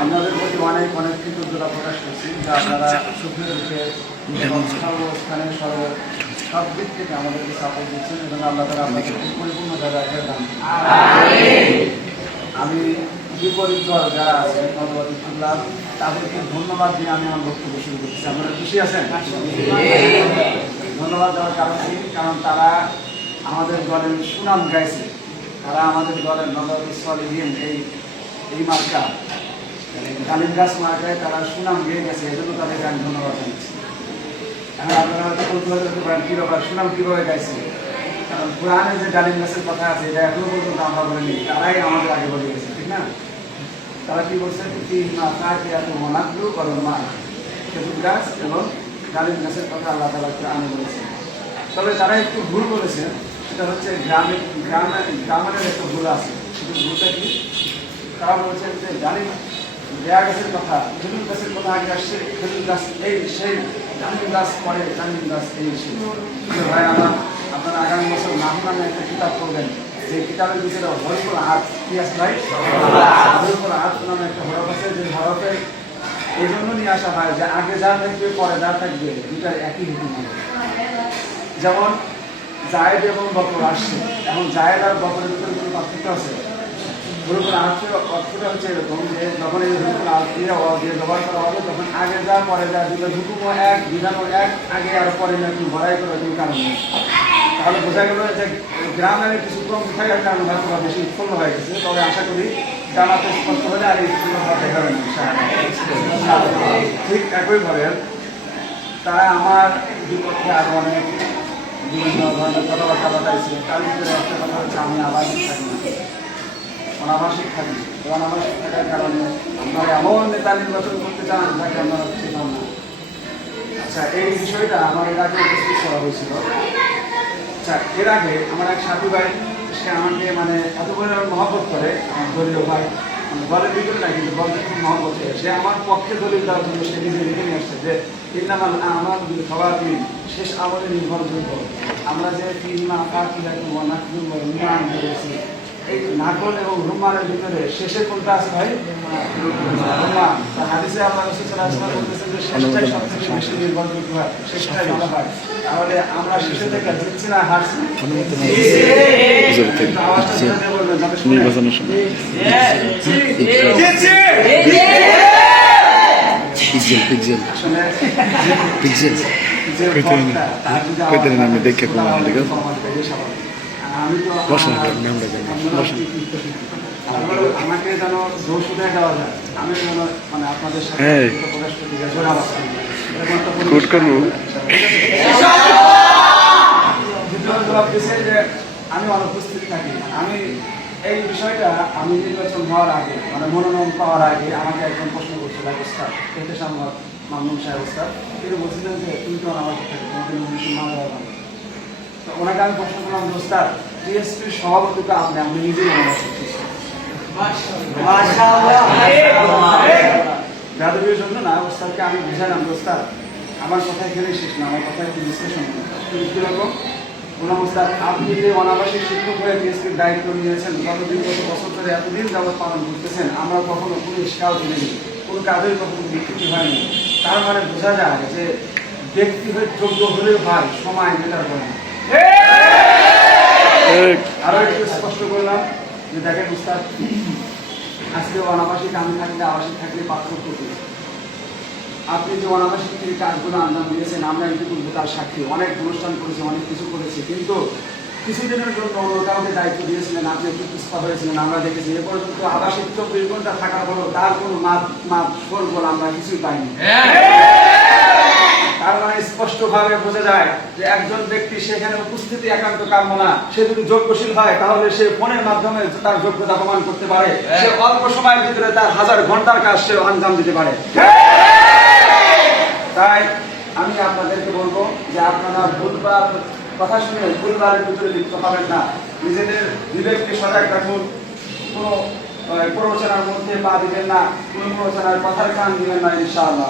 আপনাদের প্রতি অনেক অনেক কৃতজ্ঞতা প্রকাশ করছি যে আপনারা সুখের রূপে সর্বস্থানে সর্ব সব দিক থেকে আমাদেরকে সাপোর্ট দিচ্ছেন এবং আল্লাহ তালা আপনাকে পরিপূর্ণ জায়গায় দান। আমি বিপরীত দল যারা আছে ভগবতী তাদেরকে ধন্যবাদ দিয়ে আমি আমার বক্তব্য শুরু করছি আপনারা খুশি আছেন? ধন্যবাদ দেওয়ার কারণ কি? কারণ তারা আমাদের দলের সুনাম গাইছে। তারা আমাদের দলের নজর সলিহীন এই এই মার্কা ডালিম গাছ মার্কায় তারা সুনাম গিয়ে গেছে। এজন্য তাদেরকে আমি ধন্যবাদ জানাচ্ছি। এখন আপনারা হয়তো কৌতূহল করতে পারেন, কী ব্যাপার, সুনাম কীভাবে গাইছে? কারণ পুরাণে যে ডালিম গাছের কথা আছে, এটা এখনও পর্যন্ত আমরা বলিনি। তারাই আমাদের আগে বলে গেছে, ঠিক না? তারা কি বলছে? কি মা কাকে এত মনাগ্রহ করো মা খেজুর গাছ এবং ডালিম গাছের কথা আল্লাহ তালা আনে বলেছে তবে তারা একটু ভুল বলেছে। সেটা হচ্ছে গ্রামে গ্রামে, গ্রামের একটা ভুল আছে। সেটা ভুলটা কি? তারা বলছেন যে ডালিম দেয়া গাছের কথা। খেজুর গাছের কথা আগে আসছে। খেজুর গাছ এই সেই ডালিম গাছ পরে ডালিম গাছ এই সেই। ভাই, আমার, আপনারা আগামী বছর নাম নামে একটা কিতাব পড়বেন। যে কিতাবের ভিতরে হরিপুর হাত কি আছে ভাই? হরিপুর হাত নামে একটা হরফ আছে। যে হরফে এই জন্য নিয়ে আসা হয় যে, আগে যা থাকবে, পরে যা থাকবে দুটার একই হুকুম। যেমন জায়েদ এবং বকর আসছে। এখন জায়েদ আর বকরের ভিতরে কোনো পার্থক্য আছে? হরুপুর আর্থের অর্থটা হচ্ছে এরকম যে যখন এই আর্থ দিয়ে দিয়ে ব্যবহার করা হবে, তখন আগে যা, পরে যা দুটো হুকুমও এক বিধানও এক, আগে আর পরে না কি ভরাই করে কোনো কারণ। নেই তাহলে বোঝা গেল যে গ্রামের কিছু কম থাকার কারণে হয়তো বা বেশি উৎপন্ন হয়ে গেছে। তবে আশা করি জানাতে স্পষ্ট হলে আর এই দেখাবেন ঠিক একইভাবে তারা আমার বিপক্ষে আরও অনেক বিভিন্ন ধরনের কথাবার্তা বাতাইছে তার ভিতরে একটা কথা হচ্ছে, আমি থাকি না অনাবাসিক থাকি অনাবাসিক থাকার কারণে আপনারা এমন নেতা নির্বাচন করতে চান, যাকে আপনারা ছিলাম না। আচ্ছা এই বিষয়টা আমার এর আগে উপস্থিত করা হয়েছিল। আচ্ছা এর আগে আমার এক সাথী ভাই, সে আমাকে মানে এত পরিমাণ মহব্বত করে, আমার দলীয় ভাই। দলের ভিতরে না কিন্তু খুব মহব্বত সে আমার পক্ষে দলিল দেওয়ার জন্য সে নিজে লিখে নিয়ে আসছে যে, ইন্নামাল আমার সবার দিন শেষ আমাদের নির্ভরযোগ্য। আমরা যে তিন মা কাকি রাখি নাকুল রুমান করেছি এই নাকল এবং রুমানের ভিতরে শেষে কোনটা আছে ভাই? রুমান হাদিসে আল্লাহ রসুল বলতেছেন যে শেষটাই সবথেকে বেশি নির্ভরযোগ্য হয়। শেষটাই ভালো হয়। তাহলে আমরা শেষে থেকে জিতছি না হারছি। নির্বাচনের সময়। পিক্সেল পিক্সেল পিক্সেল কইতে দেখে বসেন, আপনি আমরা বসেন। আমাকে যেন দোষ উঠে দেওয়া যায়। আমি যেন মানে আপনাদের সাথে একটা কোট করব? আমি অনুপস্থিত থাকি। আমি এই বিষয়টা আমি নির্বাচন হওয়ার আগে মানে মনোনয়ন পাওয়ার আগে আমাকে একজন প্রশ্ন করছিল স্টাফ এতে সামনে মামুন সাহেব স্টাফ তিনি বলছিলেন যে তুমি তো আমার না। ওনাকে আমি প্রশ্ন করলাম স্যার টিএসপির সভাপতি তো আপনি আমি নিজেই মনে করছি যাদবের জন্য না ওস্তাদকে আমি বুঝালাম ওস্তাদ আমার কথা এখানেই শেষ না আমার কথা একটু বিশ্লেষণ কীরকম ওনার ওস্তাদ আপনি যে অনাবাসিক শিক্ষক হয়ে টিএসপির দায়িত্ব নিয়েছেন গতদিন গত বছর ধরে এতদিন যাবৎ পালন করতেছেন আমরা কখনো কোনো স্কাউট নিই কোনো কাজের কখনো বিকৃতি হয়নি। তার মানে বোঝা যায় যে ব্যক্তি হয়ে যোগ্য হলেও হয় সময় মেটার পরে না। আরও একটু স্পষ্ট করলাম যে দেখেন উস্তাদ আজকে অনাবাসিক আমি থাকলে আবাসিক থাকলে পার্থক্য কি? আপনি যে অনাবাসিক থেকে কাজগুলো আন্দাম দিয়েছেন আমরা এইটুকু তার সাক্ষী। অনেক অনুষ্ঠান করেছি অনেক কিছু করেছি কিন্তু কিছুদিনের জন্য অন্য কাউকে দায়িত্ব দিয়েছিলেন আপনি একটু পিস্তা হয়েছিলেন আমরা দেখেছি। এ পর্যন্ত আবাসিক চব্বিশ ঘণ্টা থাকার পরও তার কোনো মাপ মাপ সরগোল আমরা কিছুই পাইনি। তার মানে স্পষ্টভাবে বোঝা যায় যে একজন ব্যক্তি সেখানে উপস্থিতি একান্ত কাম্য না সে যদি যোগ্যশীল হয় তাহলে সে ফোনের মাধ্যমে তার যোগ্যতা প্রমাণ করতে পারে। সে অল্প সময়ের ভিতরে তার হাজার ঘণ্টার কাজ সে আঞ্জাম দিতে পারে। তাই আমি আপনাদেরকে বলব যে আপনারা ভুলবার কথা শুনে ভুলবারের ভিতরে লিপ্ত হবেন না। নিজেদের বিবেককে সজাগ রাখুন। কোনো প্ররোচনার মধ্যে পা দিবেন না। কোনো প্ররোচনার কথার কান দিবেন না ইনশাআল্লাহ।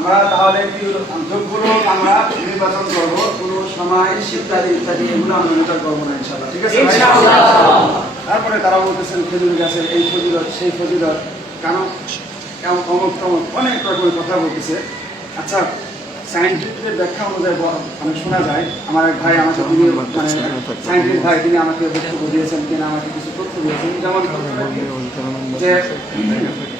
আমরা তাহলে কি যোগগুলো আমরা নির্বাচন করব? কোনো সময় ইত্যাদি ইত্যাদি এগুলো আমরা নির্বাচন করব না ইনশাআল্লাহ। ঠিক আছে তারপরে তারা বলতেছেন খেজুর গাছের এই ফজিলত সেই ফজিলত কেন? কেমন অমুক তমুক অনেক রকমের কথা বলতেছে। আচ্ছা সায়েন্টিফিকের ব্যাখ্যা অনুযায়ী ব- মানে শোনা যায় আমার এক ভাই আমাকে তিনি মানে সায়েন্টিফিক ভাই তিনি আমাকে বক্তব্য দিয়েছেন তিনি আমাকে কিছু তথ্য দিয়েছেন। যেমন যে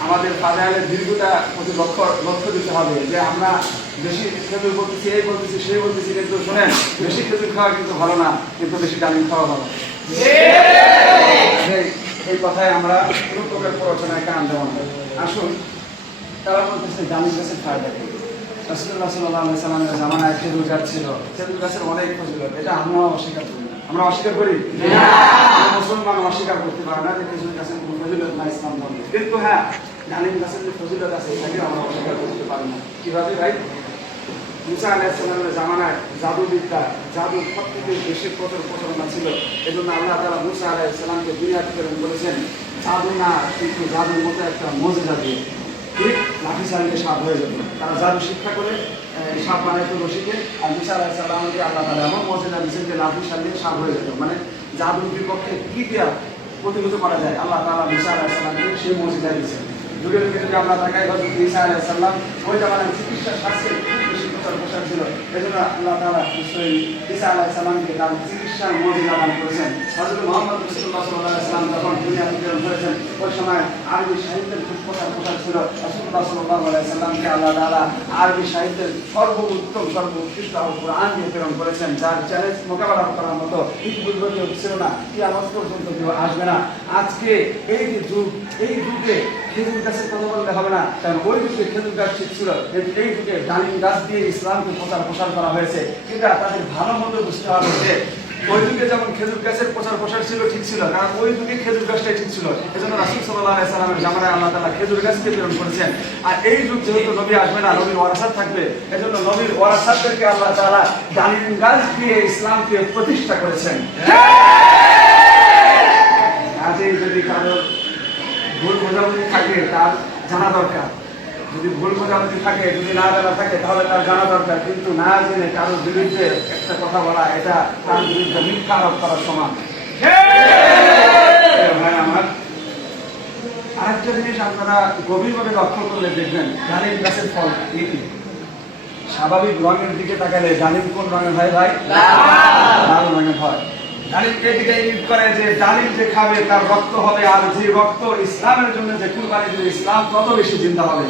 আমাদের ফাজাইলের দীর্ঘতা প্রতি লক্ষ্য লক্ষ্য দিতে হবে যে আমরা বেশি খেজুর বলতেছি এই বলতেছি সেই বলতেছি কিন্তু শোনেন বেশি খেজুর খাওয়া কিন্তু ভালো না কিন্তু বেশি ডালিম খাওয়া ভালো। এই- কথায় আমরা কোনো প্রকার প্ররোচনায় কান দেওয়া আসুন তারা বলতেছে ডালিম গাছের ফায়দা কি? রাসূলুল্লাহ সাল্লাল্লাহু আলাইহি সাল্লামের জামানায় খেজুর গাছ ছিল। খেজুর গাছের অনেক ফজিলত। এটা আমরা অস্বীকার করি। আমরা অস্বীকার করি? মুসলমান অস্বীকার করতে পারে না যে খেজুর গাছের কোনো ফজিলত না ইসলাম ধর্মে। কিন্তু হ্যাঁ ডালিম গাছের ফজিলত আছে, এটাকে আমরা অস্বীকার করতে পারি না। কীভাবে ভাই? মুসা জামানায় জাদুবিদ্যা বেশি প্রচুর প্রচলনা ছিল, এজন্য আল্লাহ তালা মুসা জাদু না, কিন্তু জাদুর মতো একটা দিয়ে। ঠিক লাঠি সাপ হয়ে যেত তারা জাদু শিক্ষা করে সাপ বানাইতে বসিকে আর মুসা আলাইসালামকে আল্লাহ তালা এমন মজেদা দিয়েছেন যে লাঠি চালিয়ে সাপ হয়ে যেত মানে জাদুর বিপক্ষে কি দেওয়া প্রতিহত করা যায়? আল্লাহ তালা মুসা আলাইসালামকে সেই মজেদা দিয়েছেন। যুগে ক্ষেত্রে আমরা তাকাই হজরত ঈসা আলাইসাল্লাম ওই জামানায় চিকিৎসা শাস্ত্রের খুব বেশি প্রচার প্রসার ছিল। এজন্য আল্লাহ তাআলা নিশ্চয়ই ঈসা আলাইসাল্লামকে তার চিকিৎসার মর্যাদা দান করেছেন। হজরত মোহাম্মদ রসুল্লাহ সাল্লাহ সাল্লাম যখন দুনিয়া প্রেরণ করেছেন, ওই সময় আরবি সাহিত্যের ছিল। রসুল্লাহ সাল্লাহ আল্লাহ তাআলা আরবি সাহিত্যের সর্বোত্তম দিয়ে প্রেরণ করেছেন, যার চ্যালেঞ্জ মোকাবেলা করার মতো ছিল না। কি আজ পর্যন্ত কেউ আসবে না। আজকে এই যে যুগ, এই যুগে খেজুর হবে না। কারণ ওই যুগে খেজুর গাছ ঠিক ছিল। এই যুগে ডালিম গাছ দিয়ে ইসলামকে প্রচার প্রসার করা হয়েছে। এটা তাদের ভালো মতো বুঝতে হবে যে ওই যুগে যেমন খেজুর গাছের প্রচার প্রসার ছিল, ঠিক ছিল। কারণ ওই যুগে খেজুর গাছটাই ঠিক ছিল। এজন্য রাসুল সাল্লাহ সাল্লামের জামানায় আল্লাহ তালা খেজুর গাছকে প্রেরণ করেছেন। আর এই যুগ যেহেতু নবী আসবে না, নবীর ওয়ারাসাত থাকবে, এজন্য নবীর ওয়ারাসাতদেরকে আল্লাহ তালা ডালিম গাছ দিয়ে ইসলামকে প্রতিষ্ঠা করেছেন। কাজেই যদি কারোর ভুল বোঝাবুঝি থাকে, তার জানা দরকার। যদি ভুল বোঝাবুঝি থাকে যদি না জানা থাকে তাহলে তার জানা দরকার। কিন্তু না জেনে কারোর বিরুদ্ধে একটা কথা বলা এটা তার বিরুদ্ধে মিথ্যা আরোপ করার সমান। ভাই আমার আরেকটা জিনিস আপনারা গভীরভাবে লক্ষ্য করলে দেখবেন ডালিম গাছের ফল কি? স্বাভাবিক রঙের দিকে তাকালে ডালিম কোন রঙের হয় ভাই? লাল রঙের হয়। ডালিমকে দিকে ইঙ্গিত করে যে ডালিম যে খাবে তার রক্ত হবে আর যে রক্ত ইসলামের জন্য যে কুরবানি দিবে ইসলাম তত বেশি জিন্দা হবে।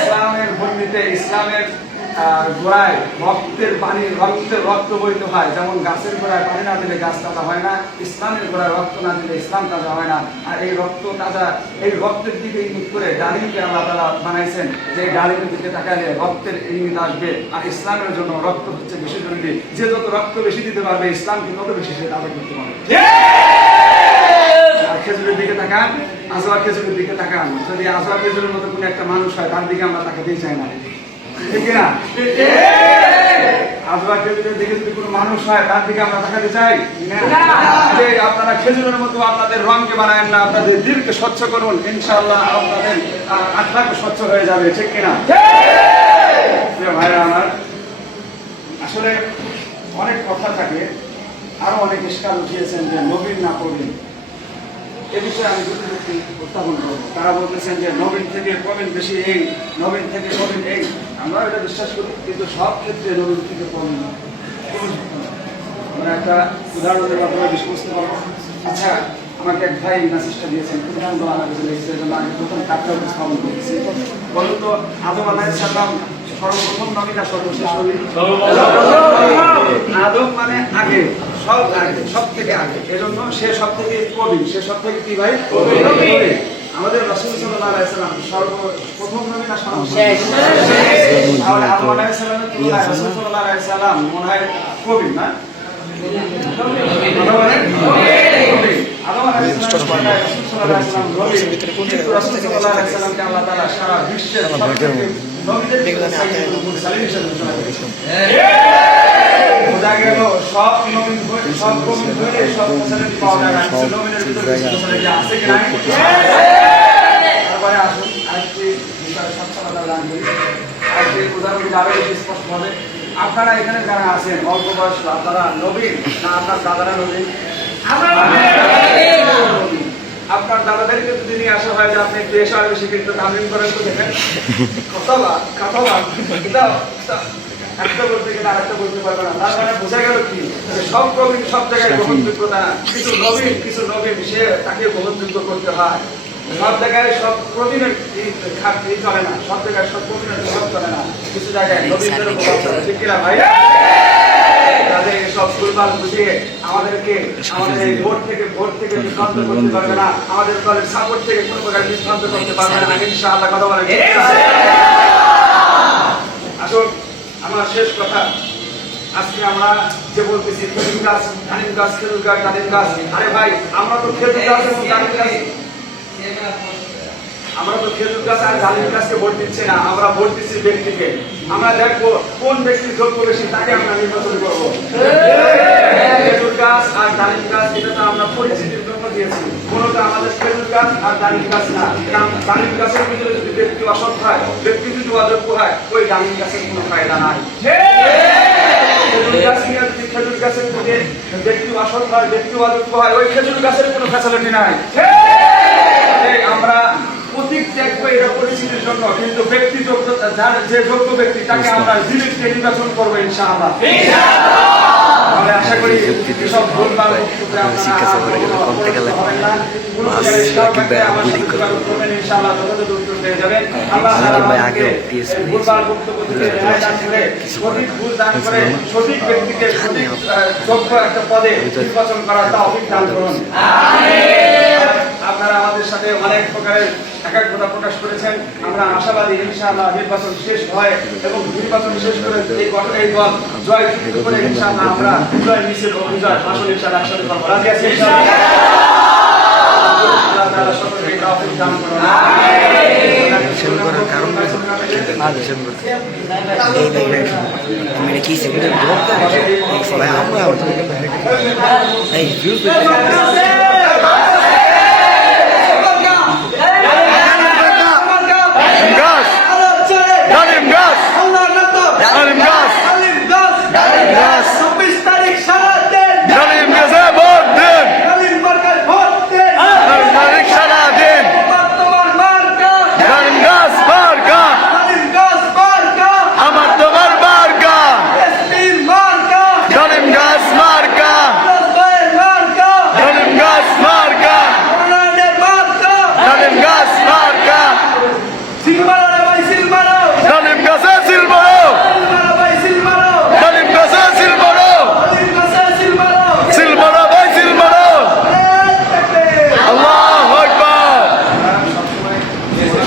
ইসলামের ভূমিতে ইসলামের গোড়ায় রক্তের পানি রক্তের রক্ত বইতে হয়। যেমন গাছের গোড়ায় পানি না দিলে গাছ তাজা হয় না ইসলামের গোড়ায় রক্ত না দিলে ইসলাম তাজা হয় না। আর এই রক্ত তাজা এই রক্তের দিকে ইঙ্গিত করে ডালিমকে আল্লাহ তালা বানাইছেন যে ডালিমের দিকে তাকালে রক্তের ইঙ্গিত আসবে। আর ইসলামের জন্য রক্ত হচ্ছে বেশি জরুরি। যে যত রক্ত বেশি দিতে পারবে ইসলামকে তত বেশি সে দাবি করতে পারবে খেজুরের দিকে তাকান আজওয়া খেজুরের দিকে তাকান। যদি আজওয়া খেজুরের মতো কোনো একটা মানুষ হয় তার দিকে আমরা তাকাতেই চাই না। ঠিক না আজওয়া খেজুরের দিকে যদি কোনো মানুষ হয় তার দিকে আমরা তাকাতে চাই। আপনারা খেজুরের মতো আপনাদের রঙকে বানায়েন না আপনাদের দিলকে স্বচ্ছ করুন। ইনশাআল্লাহ আপনাদের আত্মাকে স্বচ্ছ হয়ে যাবে ঠিক কিনা? ভাইরা আমার আসলে অনেক কথা থাকে আরও অনেক ইস্কাল উঠিয়েছেন যে নবীন না প্রবীণ। এ বিষয়ে আমি দুটি ব্যক্তি উত্থাপন করব। তারা বলতেছেন যে নবীন থেকে প্রবীণ বেশি এই নবীন থেকে প্রবীণ এই। আমরা এটা বিশ্বাস করি কিন্তু সব ক্ষেত্রে নবীন থেকে প্রবীণ না। আমরা একটা উদাহরণের মাধ্যমে বিষয় বুঝতে পারব। আচ্ছা আমাকে এক ভাই মেসেজটা দিয়েছেন এই জন্য আমি প্রথম কাজটা উপস্থাপন করতেছি বলুন তো আদম আলাহ সাল্লাম সর্বপ্রথম নবী না সর্বশেষ আদম মানে আগে। সব আগে সব থেকে আগে। এজন্য সে সব থেকে কবি সে সব থেকে কি ভাই? আমাদের রাসূল সাল্লাল্লাহু আলাইহি সাল্লাম সর্বপ্রথম নবী না। তাহলে আদম আলাইহিস তুলনায় রাসূল সাল্লাল্লাহু আলাইহি সাল্লাম মনে হয় কবি না? সারা বিশ্বের বোঝা গেল সব নবীন হয়ে সব নবীন হয়ে সব মুসলিম পাওয়া যায়। না নবীনের ভিতরে কিছু আছে কি নাই? তারপরে আসুন আরেকটি বিষয় সচ্ছলতা দান করি। উদাহরণ আরও বেশি স্পষ্ট হবে আপনারা এখানে যারা আছেন অল্প আপনারা নবীন না আপনার দাদারা নবীন। আপনার দাদাদেরকে যদি নিয়ে আসা হয় যে আপনি একটু এসে আরও বেশি কিন্তু তামিল করেন তো দেখেন। কত লাভ কত লাভ দাও, দাও। একটা বলতে গেলে আরেকটা বলতে পারবে না। তার মানে বোঝা গেল কি? সব প্রবীণ সব জায়গায় গ্রহণযোগ্যতা কিছু নবীন কিছু নবীন সে তাকে গ্রহণযোগ্য করতে হয়। সব জায়গায় সব প্রবীণের ই- চলে না। সব জায়গায় সব প্রবীণের সব চলে না। কিছু জায়গায় নবীনদের প্রভাব চলে ঠিক কিনা ভাই? তাদের সব ভুলভাল বুঝিয়ে আমাদেরকে আমাদের ভোট থেকে ভোট থেকে বিভ্রান্ত করতে পারবে না। আমাদের দলের সাপোর্ট থেকে কোনো প্রকার বিভ্রান্ত করতে পারবে না। ইনশাআল্লাহ কথা বলেন আসুন। আমার শেষ কথা আজকে আমরা যে বলতেছি খেজুর গাছ ধানিম গাছ খেজুর গাছ ডালিম গাছ আরে ভাই আমরা তো খেজুর গাছ এবং ডালিম গাছ আমরা তো খেজুর গাছ আর ডালিম গাছকে ভোট দিচ্ছি না আমরা ভোট দিচ্ছি ব্যক্তিকে। আমরা দেখব কোন ব্যক্তি যোগ্য বেশি তাকে আমরা নির্বাচন করব। খেজুর গাছ আর ডালিম গাছ এটা তো আমরা পরিচিতির দিয়েছি। মূলত আমাদের খেজুর কাজ আর দাঁড়ির কাজ না। কারণ দাঁড়ির কাছের ভিতরে যদি ব্যক্তি অসৎ হয়, ব্যক্তি যদি অযোগ্য হয়, ওই দাঁড়ির গাছের কোনো ফায়দা নাই। খেজুর গাছ নিয়ে যদি গাছের ব্যক্তি অসৎ হয়, ব্যক্তি অযোগ্য হয়, ওই খেজুর গাছের কোনো ফ্যাসিলিটি নাই। প্রতীক দেখব এটা পরিস্থিতির জন্য কিন্তু ব্যক্তি যার যে যোগ্য ব্যক্তি তাকে আমরা জীবিতকে নির্বাচন করব ইনশাআল্লাহ। তাহলে আশা করি করে, সঠিক ভুল দান সঠিক ব্যক্তিকে সঠিক যোগ্য একটা পদে নির্বাচন করার তৌফিক দান করুন। আপনারা আমাদের সাথে অনেক প্রকারের একাগ্রতা প্রকাশ করেছেন আমরা আশাবাদী ইনশাআল্লাহ নির্বাচন শেষ হয় এবং নির্বাচন শেষ করে এই গঠন এই দল জয় যুক্ত করে ইনশাআল্লাহ আমরা বিজয় মিছিল ও বিজয় ভাষণ ইনশাআল্লাহ একসাথে করব রাজি আছি ইনশাআল্লাহ?